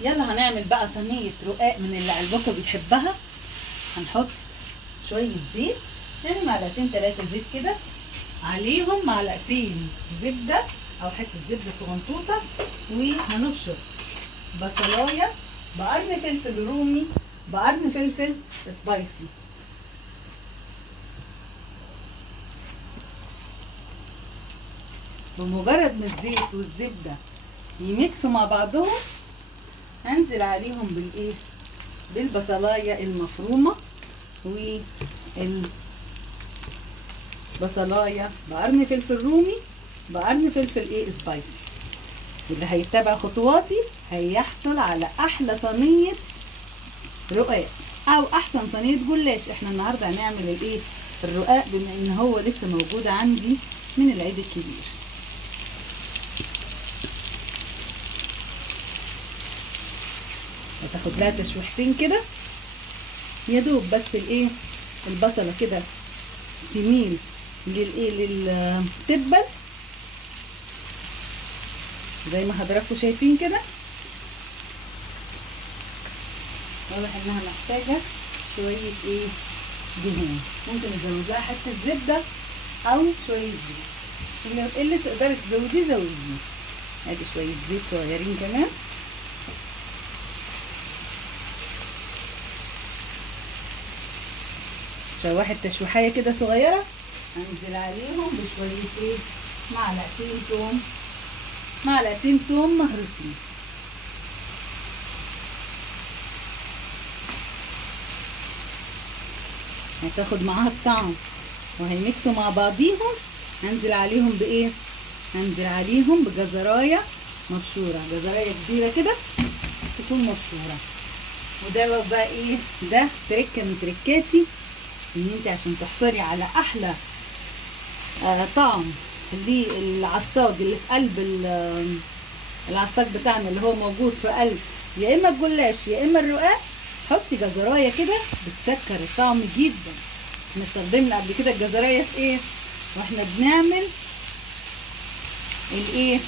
يلا هنعمل بقى صينيه رقاق من اللي قلبكم بيحبها. هنحط شويه زيت، يعني معلقتين 3 زيت كده، عليهم معلقتين زبده او حته زبده صغنطوطه، وهنبشر بصلايه بقرن فلفل رومي بقرن فلفل سبايسي. بمجرد ما الزيت والزبده يميكسوا مع بعضهم هنزل عليهم بالايه، بالبصلايه المفرومه، والبصلايه بقرن فلفل رومي بقرن فلفل سبايسي. واللي هيتبع خطواتي هيحصل على احلى صينيه رقاق او احسن صينيه جلاش. احنا النهارده هنعمل الايه، الرقاق، بما ان هو لسه موجود عندي من العيد الكبير. هتاخد لها تشويحتين كده يا دوب، بس الايه، البصله كده تميل للايه، للتبل زي ما حضراتكم شايفين كده. واضح انها محتاجه شويه ايه، دهون. ممكن نزود لها حته زبده او شويه زيت، اللي تقدري تزوديه زوديه. ادي شويه زيت صغيرين كمان. شوحت تشويحيه كده صغيره، هنزل عليهم بشويه ايه، معلقتين توم مهروسين. هتاخد معاها الطعم وهيميكسوا مع بعضيهم. هنزل عليهم بايه، هنزل عليهم بجزرايه مبشوره، جزرايه كبيره كده تكون مبشوره. وده بقى ايه، ده تركه من تركاتي، ان انت عشان تحصلي على احلى طعم للعصاج اللي في قلب العصاج بتاعنا، اللي هو موجود في قلب يا اما الجلاش يا اما الرقاق. حطي جزرايه كده بتسكر الطعم جدا. احنا استخدمنا قبل كده الجزرايه في ايه، واحنا بنعمل الايه،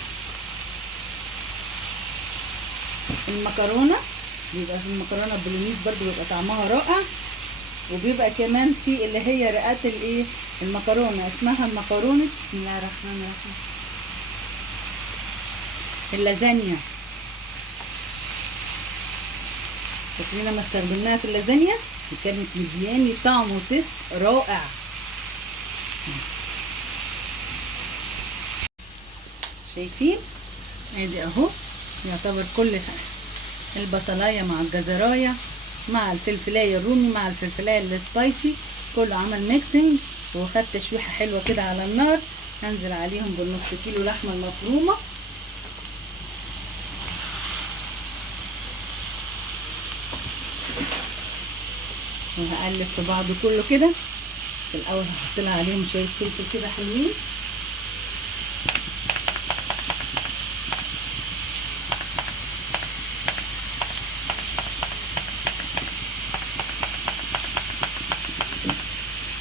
المكرونه. بيبقى في المكرونه بالونيز برضو بيبقى طعمها رائع. وبيبقى كمان في اللي هي رقات الايه، المكرونه اسمها مكرونه، بسم الله الرحمن الرحيم، اللازانيا. فاكرين لما استخدمناها في اللازانيا وكانت مدياني طعم وتست رائع. شايفين ادي اهو، يعتبر كل البصلايه مع الجزرايه مع الفلفلايه الرومي مع الفلفلايه السبايسي كله عمل ميكسنج وخد تشويحه حلوه كده على النار. هنزل عليهم بالنص كيلو لحمه المفرومه، وهقلب في بعضه كله كده. بس الاول هحط لها عليهم شويه فلفل كده حلوين.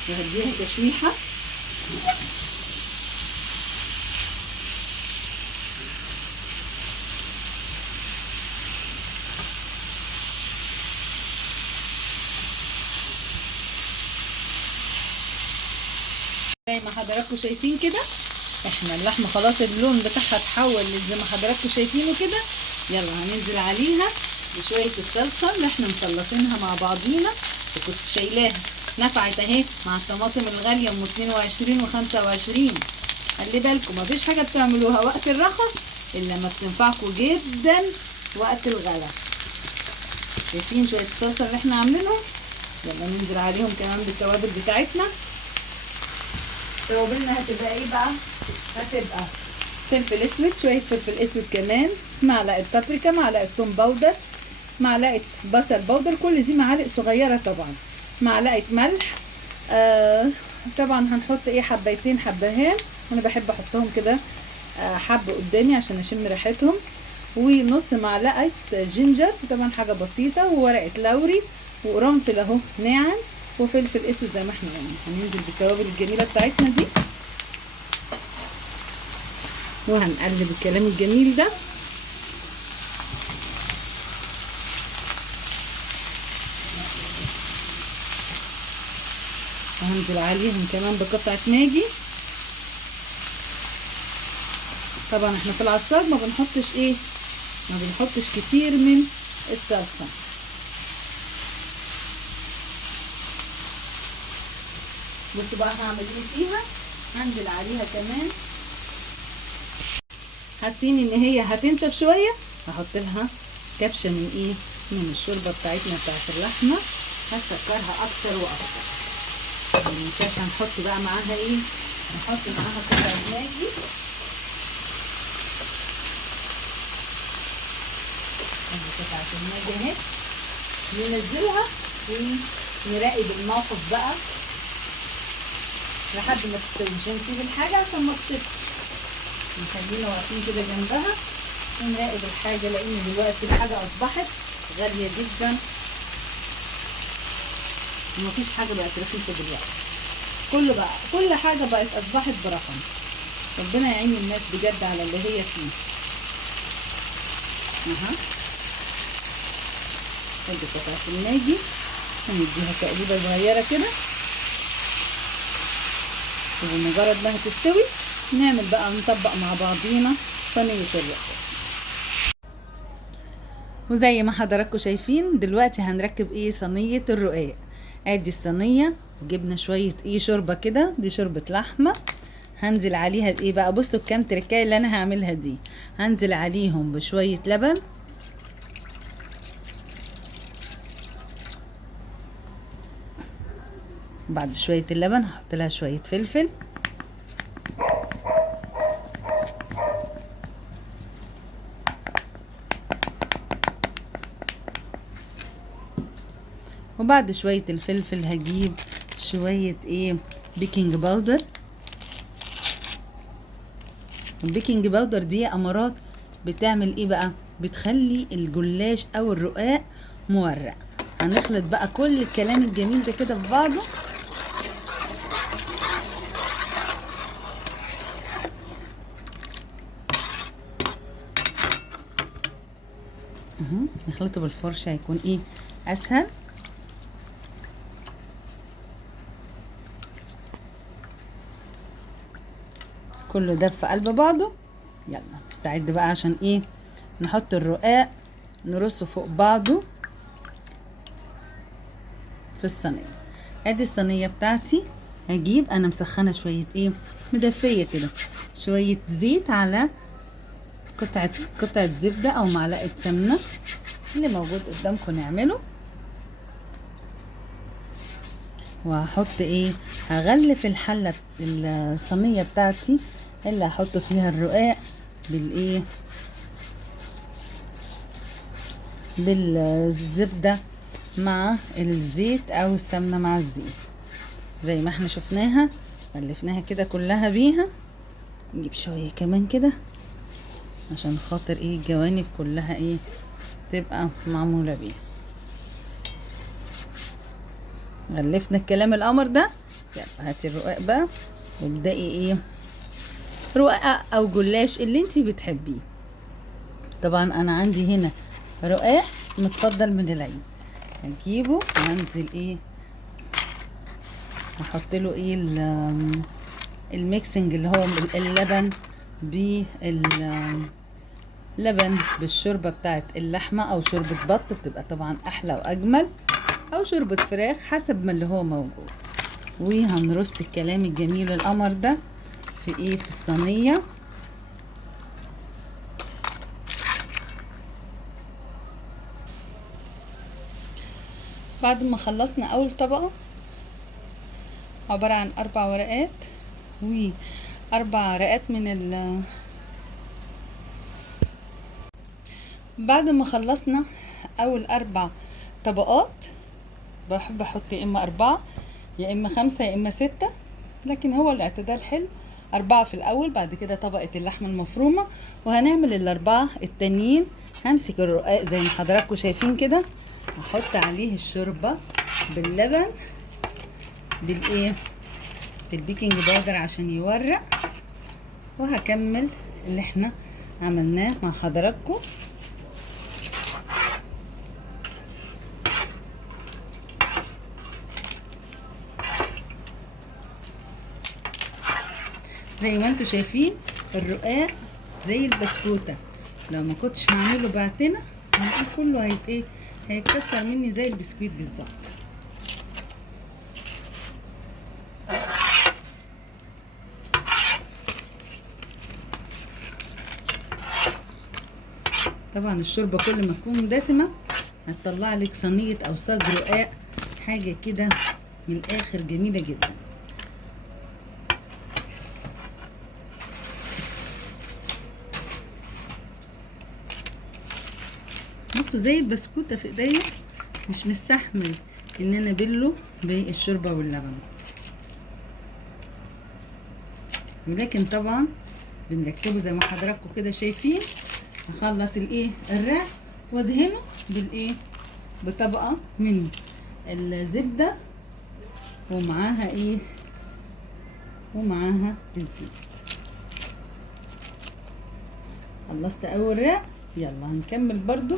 وهديها تشويحه. زي ما حضراتكم شايفين كده، احنا اللحمه خلاص اللون بتاعها اتحول زي ما حضراتكم شايفينه كده. يلا هننزل عليها بشويه الصلصه اللي احنا مصلصينها مع بعضينا، وكنت شايلاها نفعت اهي مع الطماطم الغاليه ام 22 و25. خلي بالكم مفيش حاجه بتعملوها وقت الرخص الا لما بتنفعكم جدا وقت الغلا. شايفين شويه الصلصه اللي احنا عاملينهم؟ يلا ننزل عليهم كمان بالتوابل بتاعتنا. توابلنا هتبقى ايه بقى؟ هتبقى فلفل اسود، شويه فلفل اسود كمان، معلقه بابريكا، معلقه توم باودر، معلقه بصل باودر، كل دي معالق صغيره طبعا، معلقه ملح. طبعا هنحط ايه، حبايتين حبهان، انا بحب احطهم كده حب قدامي عشان اشم ريحتهم، ونص معلقه جينجر، طبعا حاجه بسيطه، وورقه لوري، وقرنفل اهو ناعم، وفلفل اسود زي ما احنا قلنا. هننزل بالتوابل الجميله بتاعتنا دي وهنقلب الكلام الجميل ده. وهنزل عليهم كمان بقطعة ماجي. طبعا احنا في العصاج ما بنحطش كتير من الصلصة. بصوا بقى هعمل ايه فيها. هنزل عليها كمان، حاسين ان هي هتنشف شويه، هحط لها كبشه من الشوربه بتاعتنا بتاعت اللحمه، هتسكرها اكتر واكتر. ما ننساش هنحط بقى معاها نحط معاها قطع ماجي. قطعه الماجي اهي، ننزلها ونراقب الموقف بقى لحد ما تستوي. مش هنسيب الحاجه عشان ما تشطش، نخلينا واقفين كده جنبها ونراقب الحاجه، لان دلوقتي الحاجه اصبحت غاليه جدا ومفيش حاجه بقت رخيصه دلوقتي. كل حاجه بقت اصبحت برقم. ربنا يعين الناس بجد على اللي هي فيه. ادي قطعه الماجي ونديها تقليبه صغيره كده، ومجرد ما هتستوي نعمل بقى نطبق مع بعضينا صينيه الرقاق. وزي ما حضراتكم شايفين دلوقتي هنركب صينيه الرقاق. ادي الصينيه وجبنا شويه شوربه كده، دي شوربه لحمه. هنزل عليها بقى، بصوا الكام تركايه اللي انا هعملها دي. هنزل عليهم بشويه لبن، بعد شويه اللبن هحط لها شويه فلفل، وبعد شويه الفلفل هجيب شويه بيكنج باودر. البيكنج باودر دي امارات بتعمل بقى، بتخلي الجلاش او الرقاق مورق. هنخلط بقى كل الكلام الجميل ده كده في بعضه. نخلطه بالفرشة هيكون اسهل. كله ده في قلب بعضه. يلا نستعد بقى عشان نحط الرقاق، نرصه فوق بعضه في الصينيه. ادي الصينيه بتاعتي. هجيب انا مسخنه شويه مدفيه كده، شويه زيت على قطعه زبده او معلقه سمنه، اللي موجود قدامكم نعمله. وهحط هغلف الحله الصينيه بتاعتي اللي هحط فيها الرقاق بالزبده مع الزيت او السمنه مع الزيت، زي ما احنا شفناها. غلفناها كده كلها بيها. نجيب شويه كمان كده عشان خاطر الجوانب كلها تبقى معموله بيها. غلفنا الكلام القمر ده. يلا هاتي الرقاق بقى وابدأي رقاق او جلاش اللي انتي بتحبيه. طبعا انا عندي هنا رقاق متفضل من العيد، هجيبه وهنزل هحط له الميكسنج اللي هو اللبن بالشوربه بتاعت اللحمه او شوربه بط، بتبقى طبعا احلى واجمل، او شوربه فراخ حسب ما اللي هو موجود. وهنرص الكلام الجميل القمر ده في الصينيه. بعد ما خلصنا اول طبقه عباره عن 4 ورقات و4 رقات بعد ما خلصنا اول 4 طبقات، بحب احط يا اما 4 يا اما 5 يا اما 6، لكن هو الاعتدال حلو. 4 في الاول، بعد كده طبقة اللحمة المفرومة، وهنعمل ال4 التانيين. همسك الرقاق زي ما حضراتكم شايفين كده، هحط عليه الشوربة باللبن بالبيكنج باودر عشان يورق، وهكمل اللي احنا عملناه مع حضراتكم. زي ما انتوا شايفين الرقاق زي البسكوتة، لو ما كنتش هعمله بعتنا هنقول كله هيتكسر مني زي البسكويت بالظبط. طبعا الشوربة كل ما تكون دسمة هتطلع لك صينية او صاج رقاق، حاجة كده من الاخر جميلة جدا. بصوا زي البسكوتة في ايديا، مش مستحمل ان انا ابله بالشوربة واللبن، ولكن طبعا بنركبه زي ما حضراتكم كده شايفين. هخلص الرق وادهنه بطبقة من الزبدة ومعاها الزيت. خلصت اول رق، يلا هنكمل برضو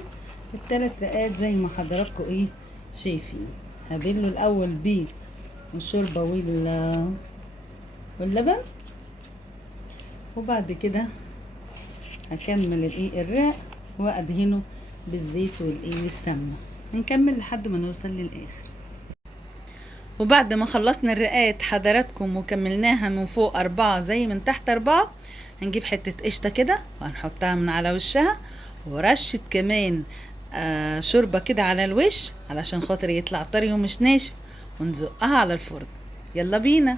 الثلاث رقات زي ما حضراتكم شايفين. هبله الاول بالشوربة واللبن، وبعد كده هكمل الرق وادهنه بالزيت والسمنه. هنكمل لحد ما نوصل للاخر. وبعد ما خلصنا الرقات حضراتكم وكملناها من فوق 4 زي من تحت 4، هنجيب حته قشطه كده وهنحطها من على وشها، ورشه كمان شوربه كده على الوش علشان خاطر يطلع طري ومش ناشف، ونزقها على الفرن. يلا بينا.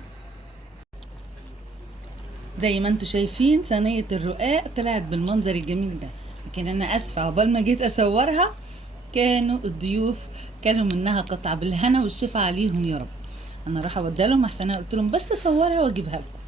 زي ما انتوا شايفين صينية الرقاق طلعت بالمنظر الجميل ده، لكن انا اسفة عقبال ما جيت اصورها كانوا الضيوف كلوا منها قطع، بالهنا والشفا عليهم يا رب. انا راح اوديها لهم احسن، انا قلت لهم بس اصورها واجيبها لكم.